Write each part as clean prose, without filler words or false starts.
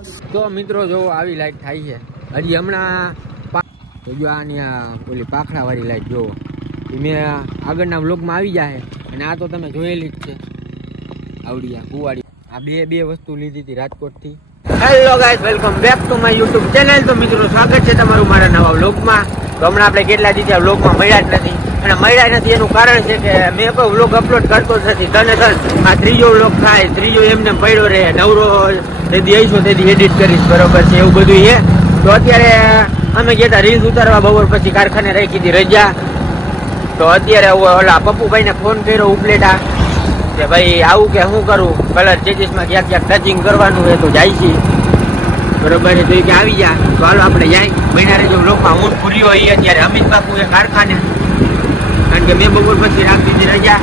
તો મિત્રો જો આવી લાઈટ થાય છે હજી હમણાં તો જો આની ઓલી પાખડા વાળી લાઈટ જોવો મેં આગળના વ્લોગમાં આવી જાય અને આ તો તમે જોયેલી જ છે આવડી આ કુવાડી આ બે વસ્તુ લીધી હતી રાજકોટથી. Hello guys, welcome back to my YouTube channel. તો મિત્રો સ્વાગત છે તમારું મારા નવા વ્લોગમાં. તો હમણાં આપણે કેટલા દિવસે આ વ્લોગમાં મળ્યા જ નથી અને મળ્યા નથી એનું કારણ છે કે મેં કોઈ વ્લોગ અપલોડ કરતો જ નથી. તને આ ત્રીજો વ્લોગ થાય, ત્રીજો એમને પડ્યો રહે, નવરો તેથી આવીશું તેથી એડિટ કરીશ, બરોબર છે એવું બધું છે. તો અત્યારે અમે ગયા હતા રીલ્સ ઉતારવા, બપોર પછી કારખાને રાખી હતી રજા. તો અત્યારે ઓલા પપ્પુભાઈને ફોન કર્યો ઉપલેટા કે ભાઈ આવું કે શું કરું, કલર ચેજીસમાં ક્યાંક ટચિંગ કરવાનું હોય તો જાય છે, બરોબર છે. તો એ કે આવી જા, તો હાલો આપણે જાય. મહિના રેજો વ્લોગમાં હું પૂરી હોય અત્યારે અમિત બાપુ એ કારખાને, કારણ કે મેં બપોર પછી રાખી દીધી રજા,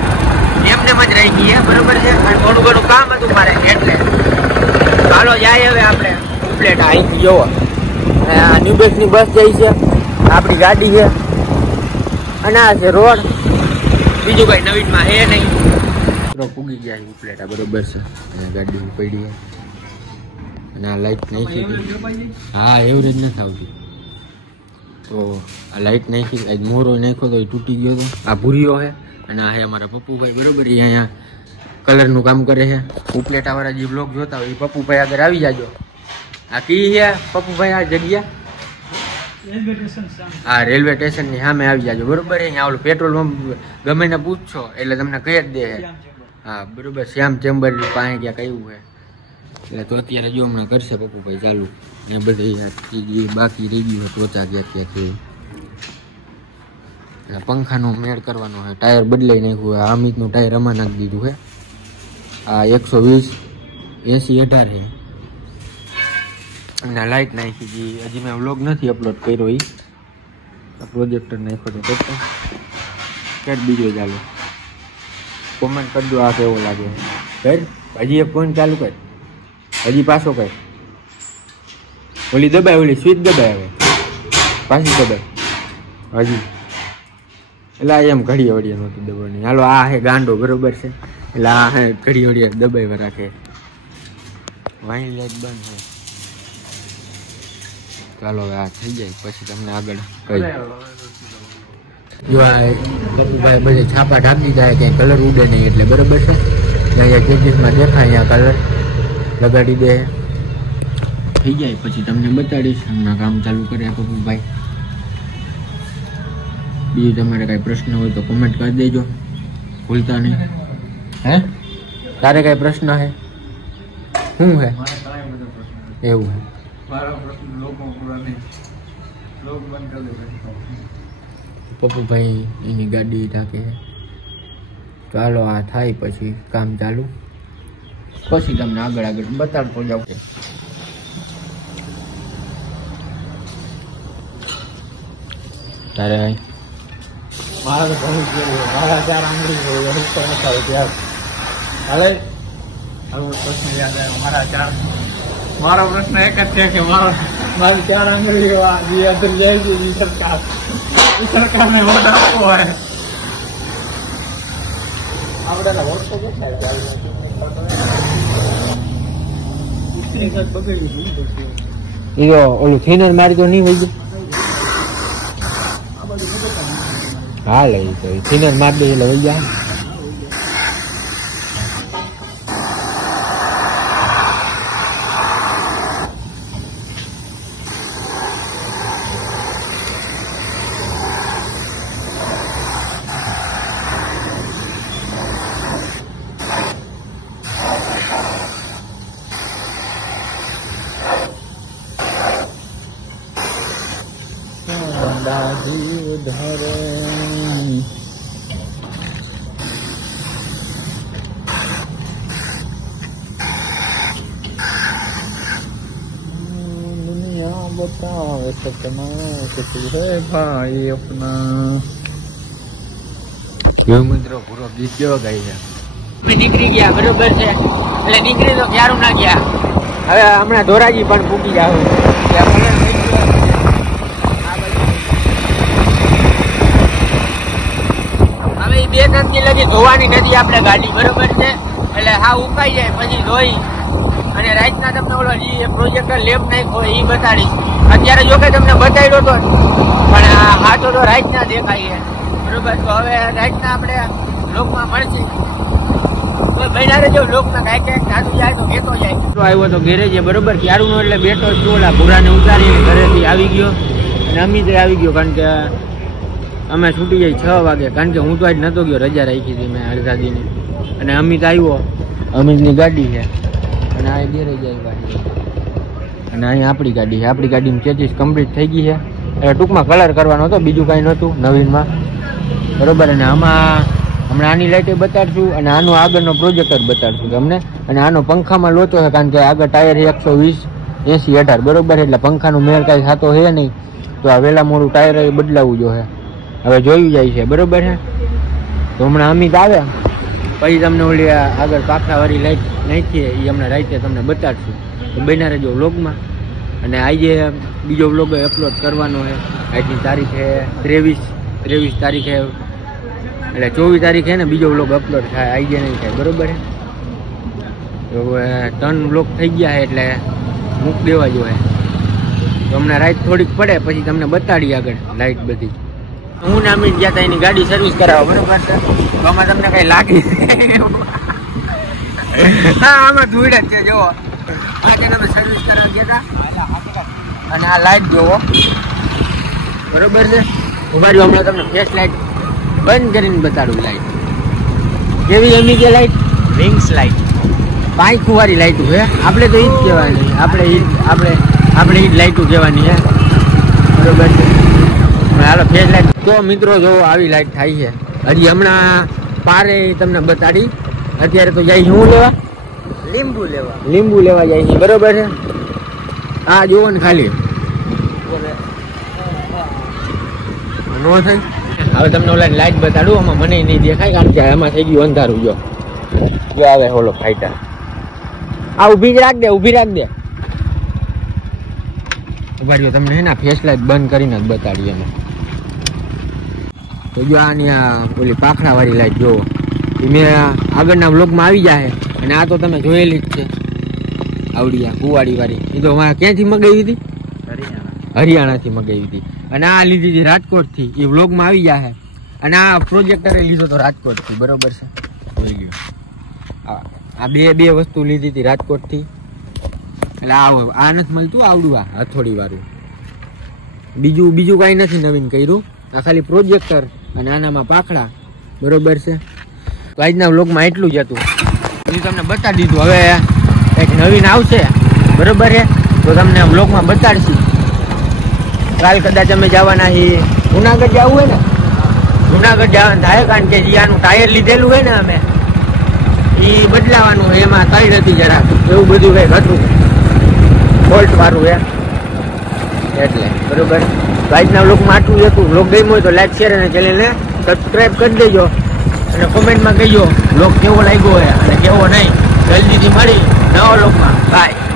એમને જ રાખી છે, બરોબર છે. અને થોડું ઘણું કામ હતું મારે એટલે હાલો જાય હવે આપણે ઉપલેટા. અહીંથી જોવો ન્યુબેક્સની બસ જાય છે, આપણી ગાડી છે અને આ છે રોડ, બીજું કઈ નવીનમાં હે નહીં. પૂગી ગયા ઉપલેટા, બરોબર છે. અને ગાડી પડી છે અને આ લાઈટ નાખી હતી. હા એવરેજ નથી આવતી, તો આ લાઈટ નાખી, આજ મોરો નાખ્યો તો એ તૂટી ગયો હતો. આ ભૂરીઓ છે અને આ છે અમારા પપ્પુભાઈ, બરોબર. એ અહીંયા કલરનું કામ કરે છે. ઉપલેટા વાળા જે બ્લોગ જોતા હોય એ પપ્પુભાઈ આગળ આવી જાજો. આ કી છે પપ્પુભાઈ આ જગ્યા? હા રેલવે સ્ટેશન ની સામે આવી જાજો, બરોબર. અહીંયા ઓલું પેટ્રોલ પંપ ગમે ને પૂછશો એટલે તમને કહી જ દે. હા બરોબર, શ્યામ ચેમ્બર પાસે ક્યાંક આવ્યું છે એટલે. તો અત્યારે જો હમણાં કરશે પપ્પુભાઈ ચાલુ. એ બધી બાકી રહી ગયું છે ટોચા ક્યાંક પંખાનો મેળ કરવાનો છે. ટાયર બદલાઈ નાખ્યું છે, અમિતનું ટાયર આમાં નાખી દીધું છે. આ 120 80 18 છે અને લાઈટ નાખી હતી. હજી મેં વ્લોગ નથી અપલોડ કર્યો. એ પ્રોજેક્ટર નાખ્યો તો કર બીજો ચાલુ. કોમેન્ટ કરજો આ કેવો લાગે. કર હજી એક પોઈન્ટ ચાલુ કર, હજી પાછો કર. ઓલી દબાય, ઓલી સ્વિચ દબાય, હવે પાછી દબાય હજી. એટલે આ એમ ઘડી વળીએ નહોતું દબાવવાની. હાલો આ હે ગાંડો, બરોબર છે. એટલે આ હે ઘડી વળીએ દબાઈ રાખે. વાઈન લાઈટ બંધ છે. ચાલો હવે આ થઈ જાય પછી તમને આગળ કહી. જો આ પપ્પુભાઈ બધે છાપા ઢાંકી જાય, ક્યાંય કલર ઉડે નહીં એટલે, બરોબર છે. અહીંયા કેજીસમાં દેખાય અહીંયા કલર લગાડી દે, થઈ જાય પછી તમને બતાડીશ. હમણાં કામ ચાલુ કરે પપ્પુભાઈ. બીજું તમારે કાંઈ પ્રશ્ન હોય તો કોમેન્ટ કરી દેજો, ભૂલતા નહીં. હે તારે કાંઈ પ્રશ્ન હે? શું હે? એવું હે? પપ્પુભાઈ એની ગાડી ઢાંકે. ચાલો આ થાય પછી કામ ચાલુ, પછી તમને આગળ બતાડતો જાવ. તારે મારા 4 આંગળી હોય ત્યાં હાલે. પ્રશ્ન યાદ આવ્યો મારો પ્રશ્ન એક જ છે કે મારી 4 આંગળી જે અંદર જાય છે એ સરકારને વોટ આપવો હોય. આપણે વોટ તો કેટલા ઓલું થીનર મારી તો નહીં હોય ગયું. હા લઈ તો થીનર મારી દે એટલે વહી જાય. જીવ ધરે દુનિયા બતાવે સપના કુછ હે ભાઈ અપના. જો મિત્રો પૂરો ગીત કેવો ગાય છે. અમે નીકળી ગયા, બરોબર છે. એટલે નીકળી તો ક્યારું ના ગયા. હવે હમણાં ધોરાજી પણ પૂકી જાવ. બે નદી લગી ધોવાની નથી આપણે ગાડી, બરોબર છે. એટલે હા ઉકાઈ જાય પછી ધોઈ અને રાતના તમને ઓલો જે પ્રોજેક્ટર લેમ્પ નાખ્યો એ બતાડીશ. અત્યારે જો કે તમને બતાવ્યો તો પણ હાથો તો રાઈટ ના દેખાય છે બરોબર. તો હવે રાઈટ ના આપણે લોકમાં મળશે તો બહેનારે જો લોકમાં કાંઈક સાચું જાય તો બેઠો જાય. તો આવ્યો તો ઘેરે છે બરોબર. ક્યારું નો એટલે બેઠો છું. ઓલા ભૂરાને ઉતારી ઘરેથી આવી ગયો અને અમિત આવી ગયો કારણ કે અમે છૂટી જાય 6 વાગે કારણ કે હું તો આજ નતો ગયો, રજા રાખી હતી મેં અડધા દીની. અને અમિત આવ્યો, અમિતની ગાડી છે અને આ ઘેરે જાય ગાડી અને અહીંયા આપણી ગાડી છે. આપણી ગાડીની ચેચીસ કમ્પ્લીટ થઈ ગઈ છે. એટલે ટૂંકમાં કલર કરવાનો હતો, બીજું કાંઈ નહોતું નવીનમાં બરોબર. અને આમાં હમણાં આની લાઇટે બતાડશું અને આનો આગળનો પ્રોજેક્ટર બતાડશું તમને. અને આનો પંખામાં લોચો છે કારણ કે આગળ ટાયર 120, 80, 18 બરોબર. એટલે પંખાનું મેળ કાંઈ થતો છે નહીં, તો આ વહેલા મોડું ટાયર બદલાવવું જોઈએ. હવે જોયું જાય છે બરોબર છે. તો હમણાં અમિત આવે પછી તમને ઓલી આગળ પાખાવાળી લાઇટ નાખીએ એ હમણાં રાતે તમને બતાડશું. તો બન્યા રહેજો વ્લોગમાં. અને આજે બીજો વ્લોગ અપલોડ કરવાનો છે. આજની તારીખ છે 23 તારીખે, એટલે 24 તારીખે ને બીજો વ્લોગ અપલોડ થાય, આજે નહીં થાય બરોબર છે. તો 3 વ્લોગ થઈ ગયા છે એટલે મૂક દેવા જોઈએ. તો હમણાં રાઈટ થોડીક પડે પછી તમને બતાડી આગળ લાઇટ બધી. હું ને અમિત ગયા હતા એની ગાડી સર્વિસ કરાવો બરોબર છે. તો આમાં તમને કઈ લાગી હા આમાં ધૂળ જ છે જોવો. આજે અમે સર્વિસ કરવા ગયા હતા અને આ લાઇટ જોવો બરોબર છે. ઉભા રહ્યો હમણાં તમને ફ્લેશ લાઇટ બંધ કરીને બતાડું. લાઇટ કેવી અમી કે લાઇટ વિંગ્સ લાઇટ પાંખુવાળી લાઇટું છે. આપણે તો એ જ કહેવાની, આપણે એ જ લાઇટું કહેવાની છે બરોબર છે. હાલો ફ્લેશ લાઇટ. તો મિત્રો જો આવી લાઇટ થાય છે. હજી હમણાં પારે તમને બતાડી. અત્યારે તો જાય શું લેવા? લીંબુ લેવા જાય છે બરોબર છે. હા જોવો ને ખાલી નો થઈ. હવે તમને ઓલા લાઈટ બતાડું. આમાં મને નહીં દેખાય કારણ કે એમાં થઈ ગયું અંધારું. જો આવે ઓલો ફાઈટર. આ ઊભી જ રાખ દે, ઊભી રાખ દે. ઉભા રહ્યો તમને એના ફેસ લાઈટ બંધ કરીને જ બતાડીએ અમે. તો જો આની ઓલી પાખડાવાળી લાઈટ જોવો મેં આગળના બ્લોકમાં આવી જાય. અને આ તો તમે જોયેલી જ છે આવડી આ કુવાડી વાળી. એ તો ક્યાંથી મગાવી હતી? હરિયાણાથી મગાવી હતી. અને આ લીધી હતી રાજકોટથી, એ વ્લોગમાં આવી જાય. અને આ પ્રોજેક્ટરે લીધો તો રાજકોટથી બરોબર છે. જોઈ લ્યો આ બે વસ્તુ લીધી હતી રાજકોટથી. એટલે આ નથી મળતું આવડું આ હથોડી વાળું. બીજું કાંઈ નથી નવીન કર્યું. આ ખાલી પ્રોજેક્ટર અને આનામાં પાખડા બરોબર છે. તો આજના વ્લોગમાં એટલું જ હતું. હજી તમને બતાડી દીધું. હવે કંઈક નવીન આવશે બરોબર છે તો તમને વ્લોગમાં બતાડશું. કાલ કદાચ અમે જવાના છીએ જુનાગઢ. જવું હોય ને જુનાગઢ જવાનું થાય કારણ કે જે આનું ટાયર લીધેલું હોય ને અમે એ બદલાવાનું હોય. એમાં તળ હતી જરા એવું બધું કંઈક હતું ફોલ્ટ વાળું એટલે બરોબર. તો આજના વ્લોગમાં આટલું જ હતું. વ્લોગ ગમ્યો હોય તો લાઈક, શેર અને ચેનલને સબસ્ક્રાઈબ કરી દેજો. અને કોમેન્ટમાં કહીજો વ્લોગ કેવો લાગ્યો હોય અને કેવો નહીં. જલ્દીથી મળી નવા વ્લોગમાં. બાય.